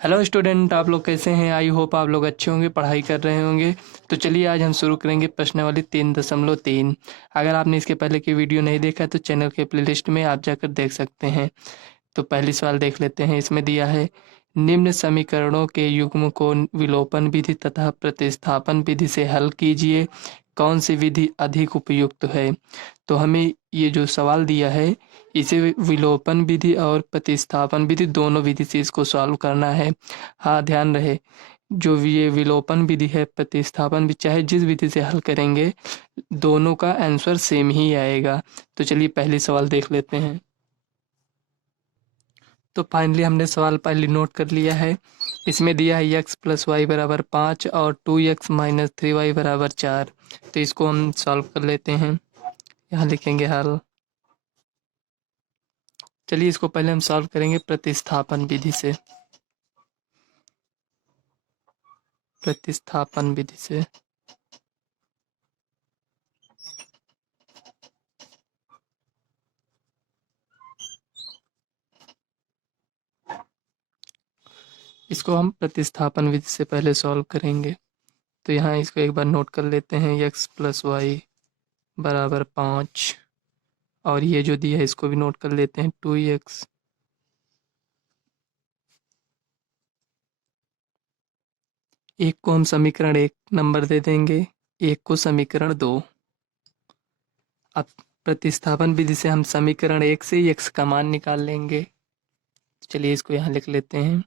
Hello student, आप लोग कैसे हैं? आई होप आप लोग अच्छे होंगे, पढ़ाई कर रहे होंगे। तो चलिए आज हम शुरू करेंगे प्रश्नावली 3.3। अगर आपने इसके पहले की वीडियो नहीं देखा है तो चैनल के प्लेलिस्ट में आप जाकर देख सकते हैं। तो पहली सवाल देख लेते हैं। इसमें दिया है निम्न समीकरणों के युग्म को विलोपन विधि तथा प्रतिस्थापन विधि से हल कीजिए, कौन सी विधि अधिक उपयुक्त है। तो हमें ये जो सवाल दिया है इसे विलोपन विधि और प्रतिस्थापन विधि दोनों विधि से इसको सॉल्व करना है। हाँ, ध्यान रहे, जो ये विलोपन विधि है, प्रतिस्थापन भी, चाहे जिस विधि से हल करेंगे दोनों का आंसर सेम ही आएगा। तो चलिए पहली सवाल देख लेते हैं। तो फाइनली हमने सवाल पहले नोट कर लिया है। इसमें दिया है x प्लस वाई बराबर 5 और 2x माइनस 3y बराबर 4। तो इसको हम सॉल्व कर लेते हैं। यहाँ लिखेंगे हल। चलिए इसको पहले हम सॉल्व करेंगे प्रतिस्थापन विधि से। प्रतिस्थापन विधि से इसको हम प्रतिस्थापन विधि से पहले सॉल्व करेंगे। तो यहाँ इसको एक बार नोट कर लेते हैं। x प्लस वाई बराबर 5 और ये जो दिया है इसको भी नोट कर लेते हैं 2x। एक को हम समीकरण 1 नंबर दे देंगे, एक को समीकरण 2। अब प्रतिस्थापन विधि से हम समीकरण 1 से x का मान निकाल लेंगे। चलिए इसको यहाँ लिख लेते हैं।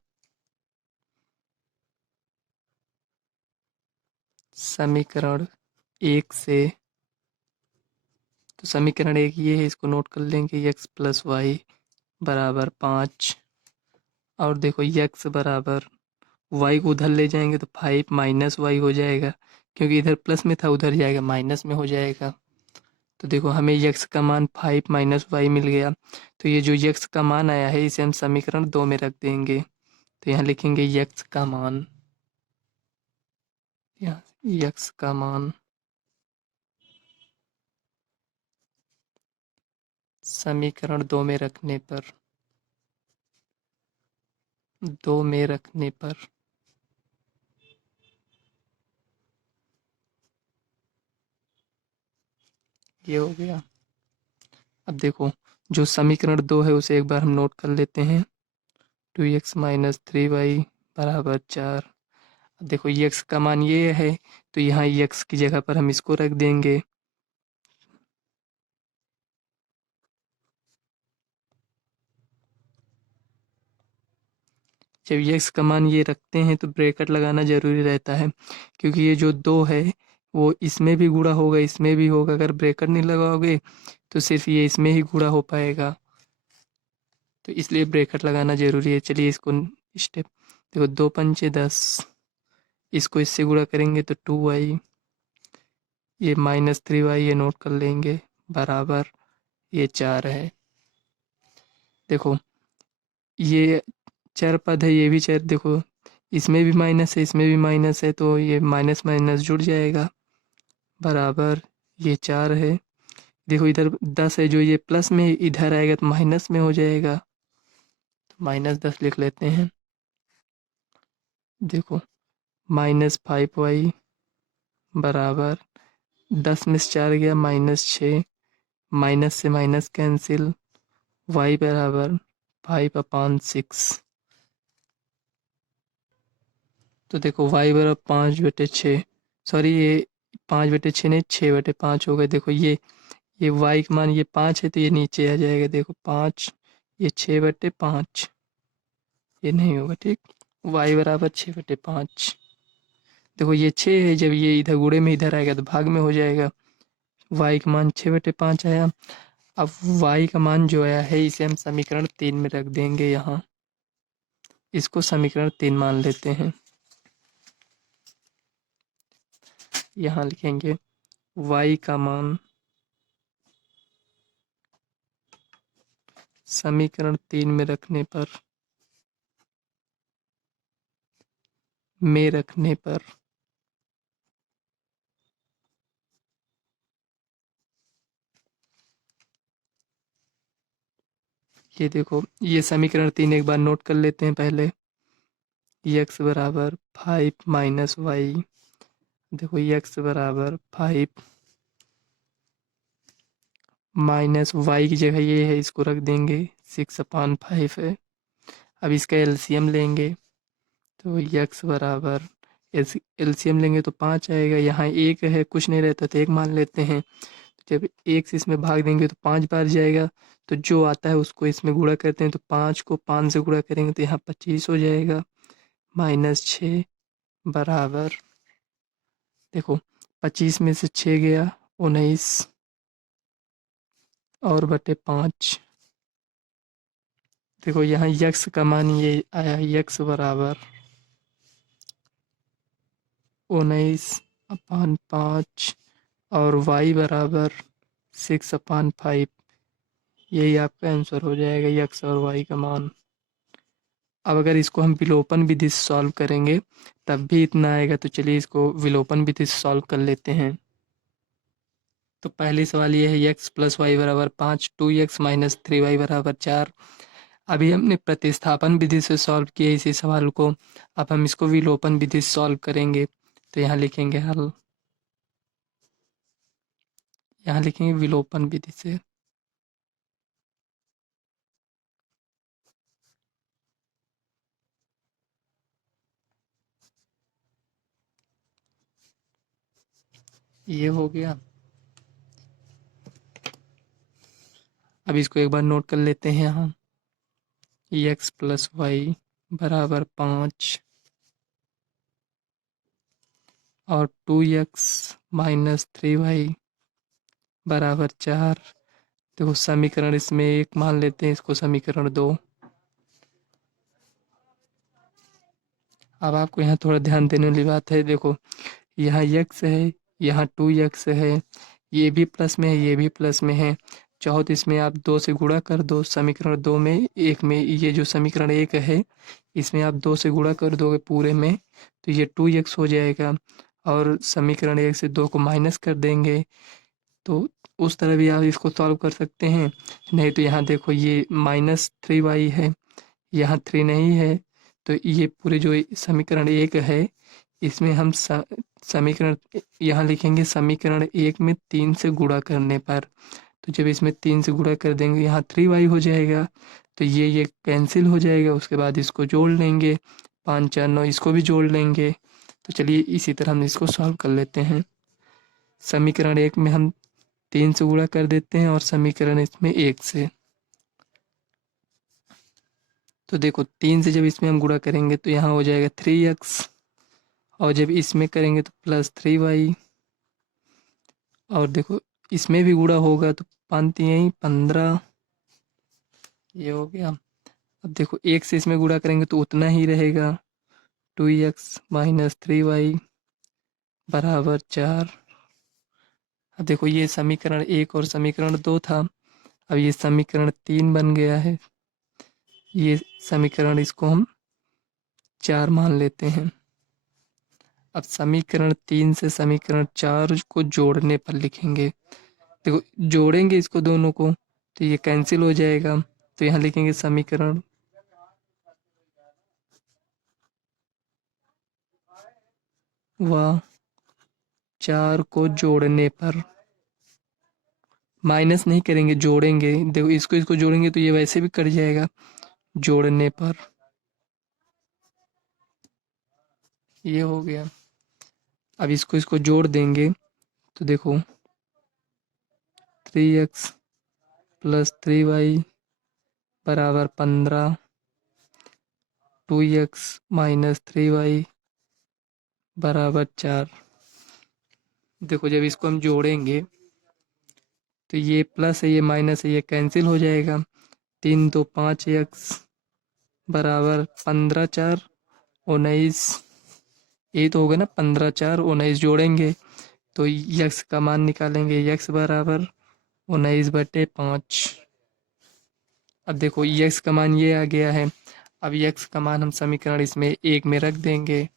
समीकरण 1 से, तो समीकरण 1 ये है, इसको नोट कर लेंगे। x प्लस वाई बराबर 5 और देखो x बराबर, y को उधर ले जाएंगे तो 5 माइनस वाई हो जाएगा, क्योंकि इधर प्लस में था उधर जाएगा माइनस में हो जाएगा। तो देखो हमें x का मान 5 माइनस वाई मिल गया। तो ये जो x का मान आया है इसे हम समीकरण 2 में रख देंगे। तो यहाँ लिखेंगे x का मान, यहाँ x का मान समीकरण 2 में रखने पर, 2 में रखने पर ये हो गया। अब देखो जो समीकरण 2 है उसे एक बार हम नोट कर लेते हैं। 2x माइनस 3y बराबर 4। अब देखो x का मान ये है, तो यहाँ x की जगह पर हम इसको रख देंगे। जब x का मान ये रखते हैं तो ब्रैकेट लगाना जरूरी रहता है, क्योंकि ये जो 2 है वो इसमें भी गुणा होगा इसमें भी होगा। अगर ब्रैकेट नहीं लगाओगे तो सिर्फ ये इसमें ही गुणा हो पाएगा, तो इसलिए ब्रैकेट लगाना जरूरी है। चलिए इसको स्टेप देखो, 2 पंचे 10, इसको इससे गुणा करेंगे तो 2y, ये माइनस 3y ये नोट कर लेंगे, बराबर ये 4 है। देखो ये चर पद है, ये भी चर, देखो इसमें भी माइनस है इसमें भी माइनस है, तो ये माइनस माइनस जुड़ जाएगा, बराबर ये 4 है। देखो इधर 10 है, जो ये प्लस में इधर आएगा तो माइनस में हो जाएगा, तो -10 लिख लेते हैं। देखो -5y बराबर 10 में से 4 गया -6, माइनस से माइनस कैंसिल, y बराबर 5/6। तो देखो y बराबर 5/6, सॉरी ये 5/6 नहीं 6/5 हो गए। देखो ये y का मान ये 5 है तो ये नीचे आ जाएगा। देखो 5, ये 6/5, ये नहीं होगा, ठीक। y बराबर 6/5। देखो ये 6 है, जब ये इधर गुणे में इधर आएगा तो भाग में हो जाएगा। y का मान 6/5 आया। अब y का मान जो आया है इसे हम समीकरण 3 में रख देंगे। यहाँ इसको समीकरण 3 मान लेते हैं। यहाँ लिखेंगे y का मान समीकरण 3 में रखने पर, में रखने पर ये देखो, ये समीकरण 3 एक बार नोट कर लेते हैं पहले। यक्स बराबर 5 माइनस वाई। देखो यक्स बराबर 5 माइनस वाई की जगह ये है, इसको रख देंगे, 6/5 है। अब इसका एलसीएम लेंगे तो यक्स बराबर एलसीएम लेंगे तो 5 आएगा। यहाँ एक है, कुछ नहीं रहता तो एक मान लेते हैं। जब एक से इसमें भाग देंगे तो 5 बार जाएगा, तो जो आता है उसको इसमें गुणा करते हैं, तो 5 को 5 से गुणा करेंगे तो यहाँ 25 हो जाएगा। -6 बराबर, देखो 25 में से 6 गया 19 और बटे 5। देखो यहाँ यक्स का मान ये आया, यक्स बराबर 19/5 और वाई बराबर 6/5। यही आपका आंसर हो जाएगा, यक्स और वाई का मान। अब अगर इसको हम विलोपन विधि से सॉल्व करेंगे तब भी इतना आएगा, तो चलिए इसको विलोपन विधि से सॉल्व कर लेते हैं। तो पहली सवाल ये है, यक्स प्लस वाई बराबर 5, 2x माइनस 3y बराबर 4। अभी हमने प्रतिस्थापन विधि से सॉल्व किया इसी सवाल को, अब हम इसको विलोपन विधि से सॉल्व करेंगे। तो यहाँ लिखेंगे हल, यहाँ लिखेंगे विलोपन विधि से। ये हो गया। अब इसको एक बार नोट कर लेते हैं हम, एक्स प्लस वाई बराबर 5 और 2x माइनस 3y बराबर 4। देखो समीकरण इसमें एक मान लेते हैं, इसको समीकरण 2। अब आपको यहाँ थोड़ा ध्यान देने वाली बात है, देखो यहाँ x है, यहाँ 2x है, ये भी प्लस में है, ये भी प्लस में है। चाहो तो इसमें आप 2 से गुणा कर दो, समीकरण 2 में, एक में, ये जो समीकरण 1 है इसमें आप 2 से गुणा कर दोगे पूरे में, तो ये 2x हो जाएगा। और समीकरण 1 से 2 को माइनस कर देंगे, तो उस तरह भी आप इसको सॉल्व कर सकते हैं। नहीं तो यहाँ देखो ये -3y है, यहाँ 3 नहीं है, तो ये पूरे जो समीकरण 1 है इसमें हम समीकरण यहाँ लिखेंगे, समीकरण 1 में 3 से गुणा करने पर। तो जब इसमें 3 से गुणा कर देंगे यहाँ 3y हो जाएगा, तो ये कैंसिल हो जाएगा। उसके बाद इसको जोड़ लेंगे, 5 4 9, इसको भी जोड़ लेंगे। तो चलिए इसी तरह हम इसको सॉल्व कर लेते हैं। समीकरण 1 में हम 3 से गुणा कर देते हैं और समीकरण इसमें 1 से। तो देखो 3 से जब इसमें हम गुणा करेंगे तो यहाँ हो जाएगा 3x, और जब इसमें करेंगे तो +3y, और देखो इसमें भी गुणा होगा तो 5 यहीं 15, ये हो गया। अब देखो 1 से इसमें गुणा करेंगे तो उतना ही रहेगा, 2x माइनस 3y बराबर 4। अब देखो ये समीकरण 1 और समीकरण 2 था, अब ये समीकरण 3 बन गया है। ये समीकरण, इसको हम 4 मान लेते हैं। अब समीकरण 3 से समीकरण 4 को जोड़ने पर लिखेंगे। देखो जोड़ेंगे इसको दोनों को तो ये कैंसिल हो जाएगा, तो यहाँ लिखेंगे समीकरण व 4 को जोड़ने पर, माइनस नहीं करेंगे, जोड़ेंगे। देखो इसको इसको जोड़ेंगे तो ये वैसे भी कट जाएगा, जोड़ने पर ये हो गया। अब इसको इसको जोड़ देंगे तो देखो 3x प्लस 3y बराबर 15, 2x माइनस 3y बराबर 4। देखो जब इसको हम जोड़ेंगे तो ये प्लस है, ये माइनस है, ये कैंसिल हो जाएगा। 3 2 5x बराबर 15 4 19, यही तो होगा ना, 15 4 19, जोड़ेंगे तो यक्स का मान निकालेंगे, यक्स बराबर 19/5। अब देखो यक्स का मान ये आ गया है। अब यक्स का मान हम समीकरण इसमें 1 में रख देंगे,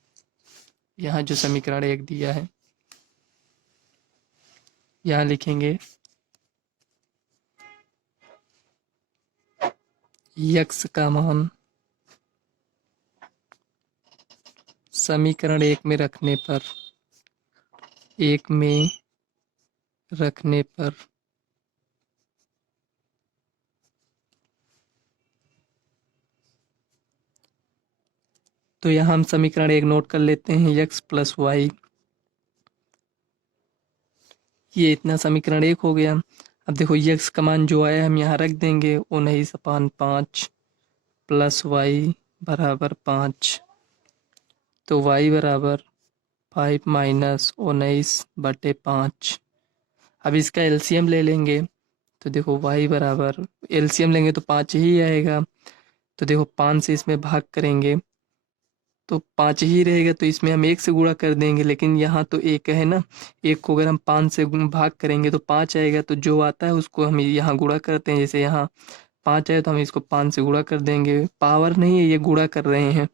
यहाँ जो समीकरण 1 दिया है यहाँ लिखेंगे यक्स का मान समीकरण एक में रखने पर तो यहाँ हम समीकरण एक नोट कर लेते हैं, x प्लस वाई, ये इतना समीकरण एक हो गया। अब देखो x का मान जो आया हम यहाँ रख देंगे, 19/5 प्लस वाई बराबर 5, तो y बराबर 5 माइनस 19/5। अब इसका एलसीएम ले लेंगे, तो देखो y बराबर, एलसीएम लेंगे तो 5 ही आएगा, तो देखो 5 से इसमें भाग करेंगे तो 5 ही रहेगा, तो इसमें हम 1 से गुणा कर देंगे, लेकिन यहाँ तो 1 है ना, 1 को अगर हम 5 से भाग करेंगे तो 5 आएगा, तो जो आता है उसको हम यहाँ गुणा करते हैं। जैसे यहाँ 5 आए तो हम इसको 5 से गुणा कर देंगे, पावर नहीं है, ये गुणा कर रहे हैं,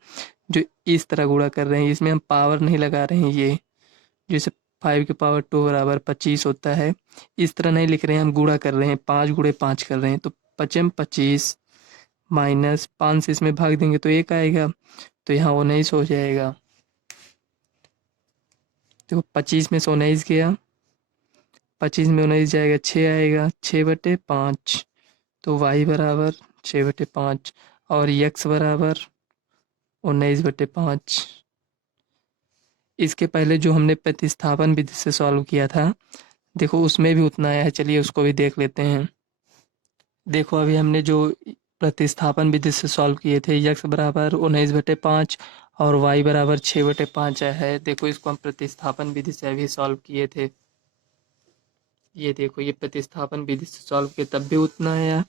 जो इस तरह गुणा कर रहे हैं, इसमें हम पावर नहीं लगा रहे हैं। ये जैसे 5 की पावर 2 बराबर 25 होता है, इस तरह नहीं लिख रहे हैं, हम गुणा कर रहे हैं, 5 गुणे 5 कर रहे हैं, तो 25 माइनस 5 से इसमें भाग देंगे तो 1 आएगा, तो यहाँ 19 हो जाएगा। देखो 25 में से 19 गया, 25 में 19 जाएगा, 6 आएगा, 6/5, तो y बराबर 6/5 और x बराबर 19/5। इसके पहले जो हमने प्रतिस्थापन विधि से सॉल्व किया था, देखो उसमें भी उतना आया है, चलिए उसको भी देख लेते हैं। देखो अभी हमने जो प्रतिस्थापन विधि से सॉल्व किए थे, x बराबर 19/5 और y बराबर 6/5 आया है। देखो इसको हम प्रतिस्थापन विधि से अभी सॉल्व किए थे, ये देखो ये प्रतिस्थापन विधि से सॉल्व किए तब भी उतना आया,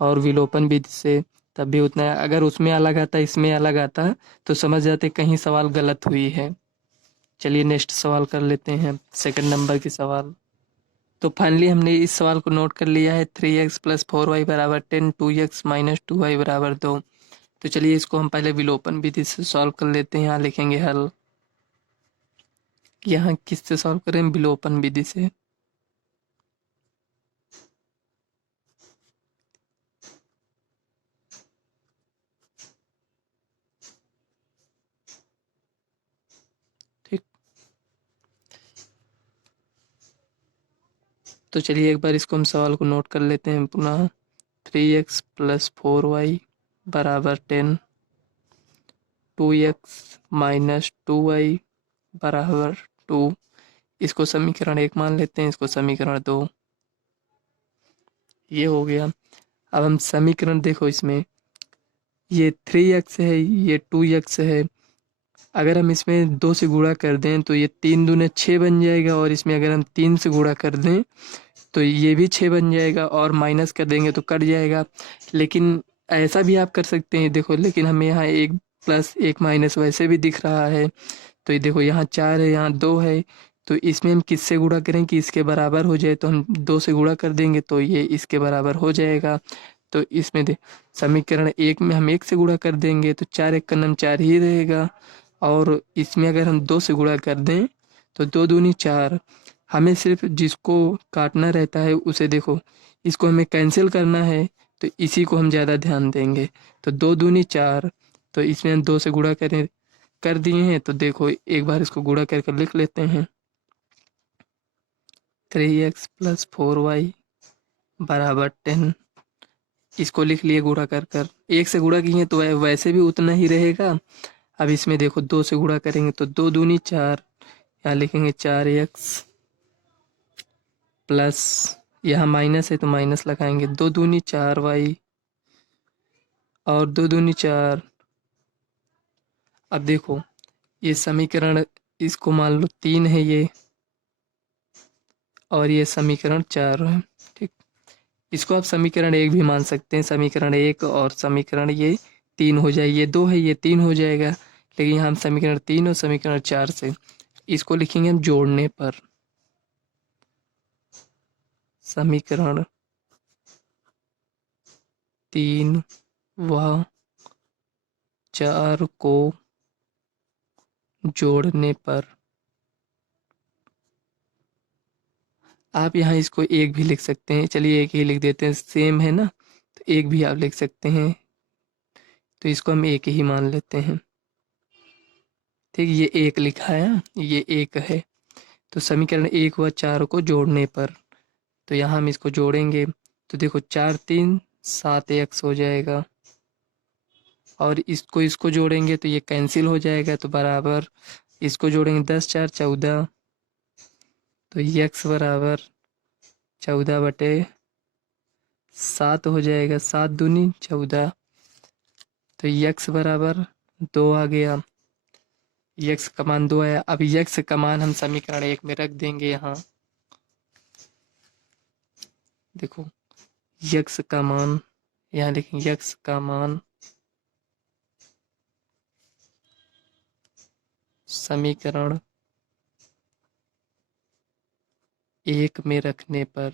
और विलोपन विधि से तब भी उतना आया। अगर उसमें अलग आता, इसमें अलग आता, तो समझ जाते कहीं सवाल गलत हुई है। चलिए नेक्स्ट सवाल कर लेते हैं, सेकंड नंबर की सवाल। तो फाइनली हमने इस सवाल को नोट कर लिया है, 3x प्लस 4y बराबर 10, 2x माइनस 2y बराबर 2। तो चलिए इसको हम पहले विलोपन विधि से सॉल्व कर लेते हैं। यहाँ लिखेंगे हल, यहाँ किससे सॉल्व करें, विलोपन विधि से। ठीक, तो चलिए एक बार इसको हम सवाल को नोट कर लेते हैं पुनः। 3x प्लस 4y बराबर 10, 2x माइनस 2y बराबर 2, इसको समीकरण 1 मान लेते हैं, इसको समीकरण 2, ये हो गया। अब हम समीकरण देखो, इसमें ये 3x है, ये 2x है, अगर हम इसमें 2 से गुणा कर दें तो ये 3 दूने 6 बन जाएगा, और इसमें अगर हम 3 से गुणा कर दें तो ये भी 6 बन जाएगा, और माइनस कर देंगे तो कट जाएगा। लेकिन ऐसा भी आप कर सकते हैं, देखो, लेकिन हमें यहाँ एक प्लस एक माइनस वैसे भी दिख रहा है, तो ये देखो यहाँ 4 है, यहाँ 2 है, तो इसमें हम किससे गुणा करें कि इसके बराबर हो जाए, तो हम 2 से गुणा कर देंगे तो ये इसके बराबर हो जाएगा। तो इसमें समीकरण 1 में हम 1 से गुणा कर देंगे तो 4 1 का नाम 4 ही रहेगा, और इसमें अगर हम 2 से गुणा कर दें तो 2 दूनी 4। हमें सिर्फ जिसको काटना रहता है उसे, देखो इसको हमें कैंसिल करना है, तो इसी को हम ज़्यादा ध्यान देंगे। तो 2 दूनी 4, तो इसमें हम 2 से गुणा कर दिए हैं, तो देखो एक बार इसको गुणा करके लिख लेते हैं। 3x प्लस 4y बराबर 10, इसको लिख लिए गुणा कर कर। 1 से गुणा किए तो वैसे भी उतना ही रहेगा। अब इसमें देखो 2 से गुणा करेंगे तो 2 दूनी 4, यहाँ लिखेंगे 4x प्लस, यहाँ माइनस है तो माइनस लगाएंगे, 2 दूनी 4y और 2 दूनी 4। अब देखो ये समीकरण, इसको मान लो 3 है ये, और ये समीकरण 4 है। ठीक, इसको आप समीकरण 1 भी मान सकते हैं, समीकरण 1 और समीकरण ये 3 हो जाए, ये 2 है ये 3 हो जाएगा, लेकिन यहाँ हम समीकरण 3 और समीकरण 4 से इसको लिखेंगे हम जोड़ने पर। समीकरण 3 व 4 को जोड़ने पर, आप यहाँ इसको 1 भी लिख सकते हैं, चलिए 1 ही लिख देते हैं, सेम है ना, तो 1 भी आप लिख सकते हैं, तो इसको हम 1 ही मान लेते हैं। ठीक, ये एक लिखा है, ये एक है। तो समीकरण एक व चार को जोड़ने पर, तो यहाँ हम इसको जोड़ेंगे तो देखो 4 3 7 एक्स हो जाएगा, और इसको इसको जोड़ेंगे तो ये कैंसिल हो जाएगा, तो बराबर इसको जोड़ेंगे 10 4 14, तो एक्स बराबर 14/7 हो जाएगा, 7 दूनी 14, तो एक्स बराबर 2 आ गया। यक्स का मान 2 आया। अब यक्स का मान हम समीकरण एक में रख देंगे। यहाँ देखो यक्स का मान, यहाँ लिखेंगे यक्स का मान समीकरण एक में रखने पर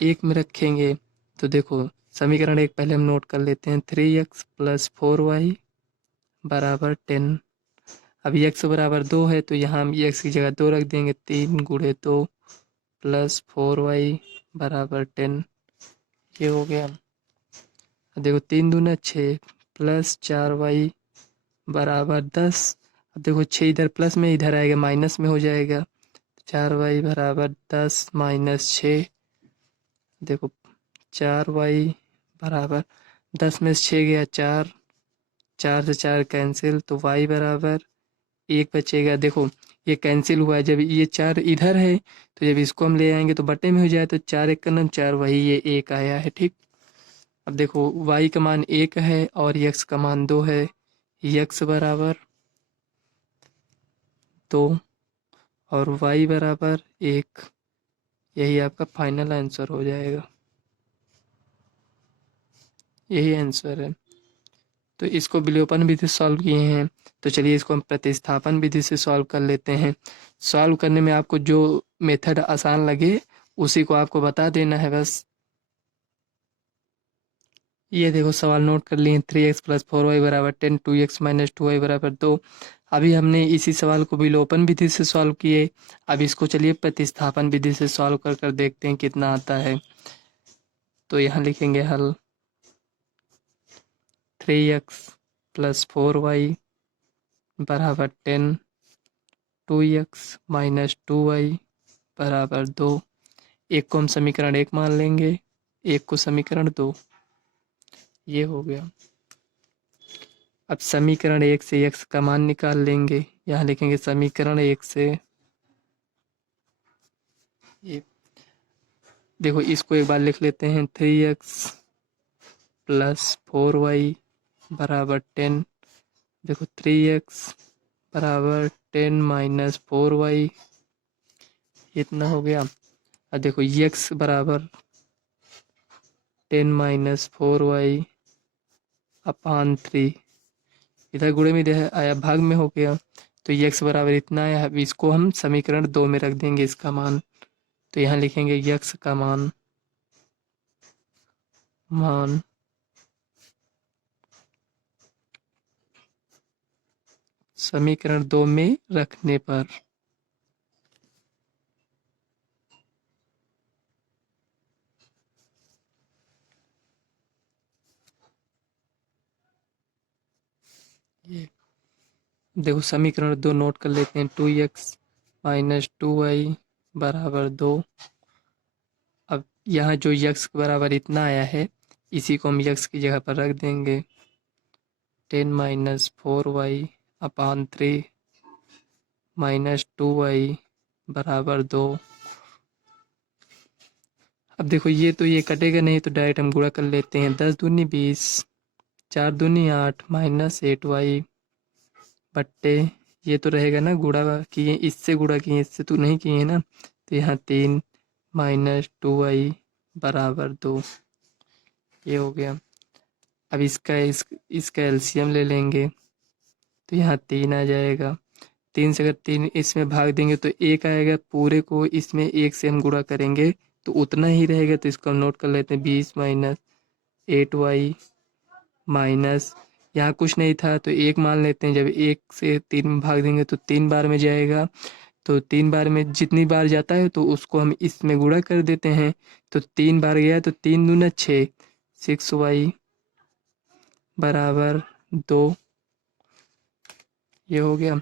एक में रखेंगे तो देखो समीकरण एक पहले हम नोट कर लेते हैं। 3x + 4y बराबर 10। अब x बराबर 2 है तो यहाँ हम x की जगह 2 रख देंगे। 3 × 2 + 4y बराबर 10, ये हो गया। देखो 3 दूना 6 + 4y बराबर 10। अब देखो 6 इधर प्लस में, इधर आएगा माइनस में हो जाएगा। 4y बराबर 10 - 6, देखो 4y बराबर 10 में से 6 गया 4, 4 से 4 कैंसिल, तो y बराबर 1 बचेगा। देखो ये कैंसिल हुआ है, जब ये 4 इधर है तो जब इसको हम ले आएंगे तो बटे में हो जाए, तो 4 1 का नाम 4, वही ये 1 आया है। ठीक, अब देखो y का मान 1 है और x का मान 2 है। x बराबर 2 और y बराबर 1, यही आपका फाइनल आंसर हो जाएगा। यही आंसर है। तो इसको विलोपन विधि से सॉल्व किए हैं, तो चलिए इसको हम प्रतिस्थापन विधि से सॉल्व कर लेते हैं। सॉल्व करने में आपको जो मेथड आसान लगे उसी को आपको बता देना है बस। ये देखो सवाल नोट कर लिए। 3x + 4y बराबर 10, 2x - 2y बराबर 2। अभी हमने इसी सवाल को विलोपन विधि से सॉल्व किए। अब इसको चलिए प्रतिस्थापन विधि से सॉल्व कर कर देखते हैं कितना आता है। तो यहाँ लिखेंगे हल। 3x + 4y बराबर 10, 2x - 2y बराबर 2। एक को हम समीकरण 1 मान लेंगे, एक को समीकरण 2। ये हो गया। अब समीकरण 1 से x का मान निकाल लेंगे। यहाँ लिखेंगे समीकरण 1 से, ये देखो इसको एक बार लिख लेते हैं। 3x + 4y बराबर 10। देखो 3x बराबर 10 - 4y, इतना हो गया। अब देखो x बराबर 10 - 4y अपान 3, इधर गुणे में इधर आया भाग में हो गया, तो x बराबर इतना आया। अब इसको हम समीकरण 2 में रख देंगे इसका मान। तो यहाँ लिखेंगे x का मान समीकरण 2 में रखने पर, ये देखो समीकरण 2 नोट कर लेते हैं। 2x - 2y बराबर 2। अब यहाँ जो x बराबर इतना आया है इसी को हम x की जगह पर रख देंगे। 10 - 4y अपान 3 - 2y बराबर 2। अब देखो ये तो ये कटेगा नहीं, तो डायरेक्ट हम गुणा कर लेते हैं। 10 दूनी 20, 4 दूनी 8 -8y बट्टे, ये तो रहेगा ना गुणा किए, इससे गुणा किए, इससे तो नहीं किए ना, तो यहाँ 3 - 2y बराबर 2, ये हो गया। अब इसका एलसीएम ले लेंगे, तो यहाँ 3 आ जाएगा। 3 से अगर 3 इसमें भाग देंगे तो 1 आएगा। पूरे को इसमें 1 से हम गुणा करेंगे तो उतना ही रहेगा, तो इसको हम नोट कर लेते हैं। 20 - 8y माइनस, यहाँ कुछ नहीं था तो 1 मान लेते हैं। जब 1 से 3 में भाग देंगे तो 3 बार में जाएगा, तो 3 बार में जितनी बार जाता है तो उसको हम इसमें गुणा कर देते हैं। तो 3 बार गया तो 3 दूना 6, 6y बराबर 2। ये हो गया।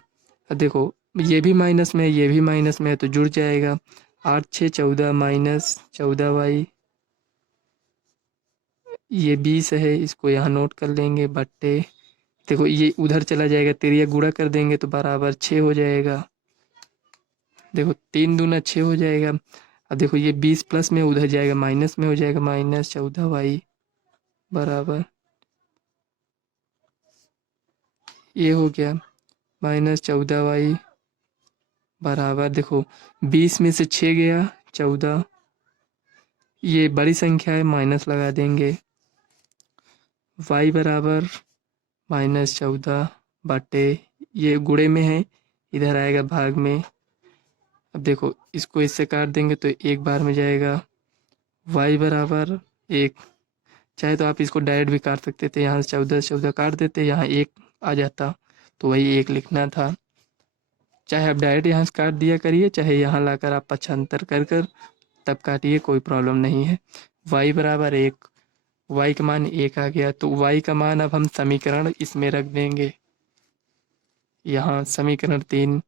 अब देखो ये भी माइनस में है, ये भी माइनस में है, तो जुड़ जाएगा। 8 6 14 माइनस 14y, ये 20 है, इसको यहाँ नोट कर लेंगे बट्टे। देखो ये उधर चला जाएगा, तिरिया गुणा कर देंगे तो बराबर 6 हो जाएगा। देखो 3 दूना 6 हो जाएगा। अब देखो ये 20 प्लस में उधर जाएगा, माइनस में हो जाएगा, माइनस 14y बराबर, ये हो गया माइनस 14y बराबर। देखो 20 में से 6 गया 14, ये बड़ी संख्या है, माइनस लगा देंगे। y बराबर माइनस 14 बटे, ये गुणे में है, इधर आएगा भाग में। अब देखो इसको इससे काट देंगे तो एक बार में जाएगा। y बराबर 1, चाहे तो आप इसको डायरेक्ट भी काट सकते थे, यहाँ से 14 14 काट देते, यहाँ 1 आ जाता, तो वही 1 लिखना था। चाहे आप डायरेक्ट यहाँ से काट दिया करिए, चाहे यहाँ लाकर आप पक्षांतर कर कर तब काटिए, कोई प्रॉब्लम नहीं है। y बराबर 1, y का मान 1 आ गया, तो y का मान अब हम समीकरण इसमें रख देंगे, यहाँ समीकरण 3।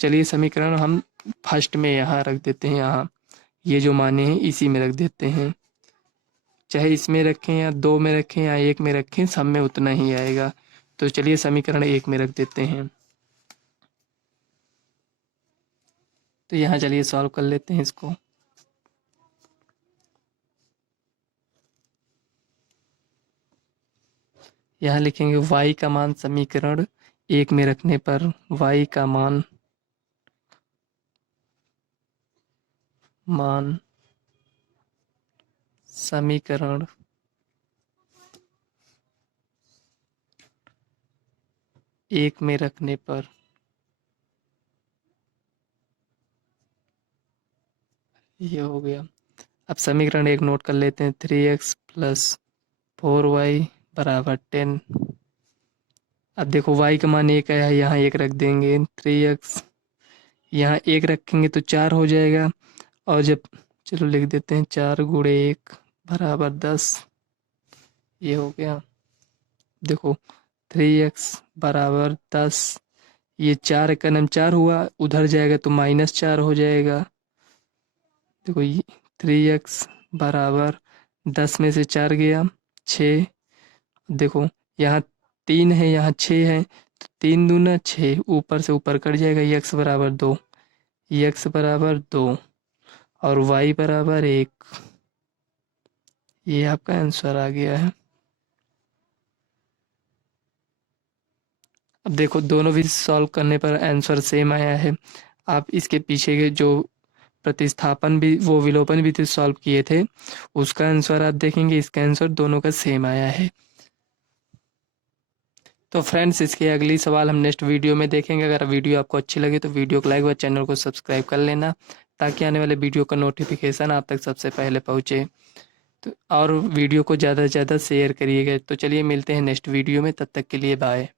चलिए समीकरण हम फर्स्ट में यहाँ रख देते हैं, यहाँ ये जो माने हैं इसी में रख देते हैं, चाहे इसमें रखें या 2 में रखें या 1 में रखें, सब में उतना ही आएगा। तो चलिए समीकरण 1 में रख देते हैं। तो यहाँ चलिए सॉल्व कर लेते हैं इसको। यहाँ लिखेंगे y का मान समीकरण 1 में रखने पर, y का मान समीकरण 1 में रखने पर, ये हो गया। अब समीकरण 1 नोट कर लेते हैं, 3x प्लस 4y बराबर 10। अब देखो y का मान 1 है, यहाँ 1 रख देंगे, 3x यहाँ 1 रखेंगे तो 4 हो जाएगा, और जब चलो लिख देते हैं 4 गुणे 1 बराबर 10, ये हो गया। देखो 3x बराबर 10, ये 4 का नाम 4 हुआ, उधर जाएगा तो -4 हो जाएगा। देखो ये 3x बराबर 10 में से 4 गया 6, देखो यहाँ 3 है, यहाँ 6 है, तो 3 दूना 6, ऊपर से ऊपर कट जाएगा, x बराबर 2, x बराबर 2 और y बराबर 1, ये आपका आंसर आ गया है। अब देखो दोनों भी सॉल्व करने पर आंसर सेम आया है। आप इसके पीछे के जो प्रतिस्थापन भी, वो विलोपन भी थे सॉल्व किए थे, उसका आंसर आप देखेंगे, इसका आंसर दोनों का सेम आया है। तो फ्रेंड्स इसके अगली सवाल हम नेक्स्ट वीडियो में देखेंगे। अगर वीडियो आपको अच्छी लगे तो वीडियो को लाइक व चैनल को सब्सक्राइब कर लेना, ताकि आने वाले वीडियो का नोटिफिकेशन आप तक सबसे पहले पहुँचे। तो और वीडियो को ज़्यादा से ज़्यादा शेयर करिएगा। तो चलिए मिलते हैं नेक्स्ट वीडियो में, तब तक के लिए बाय।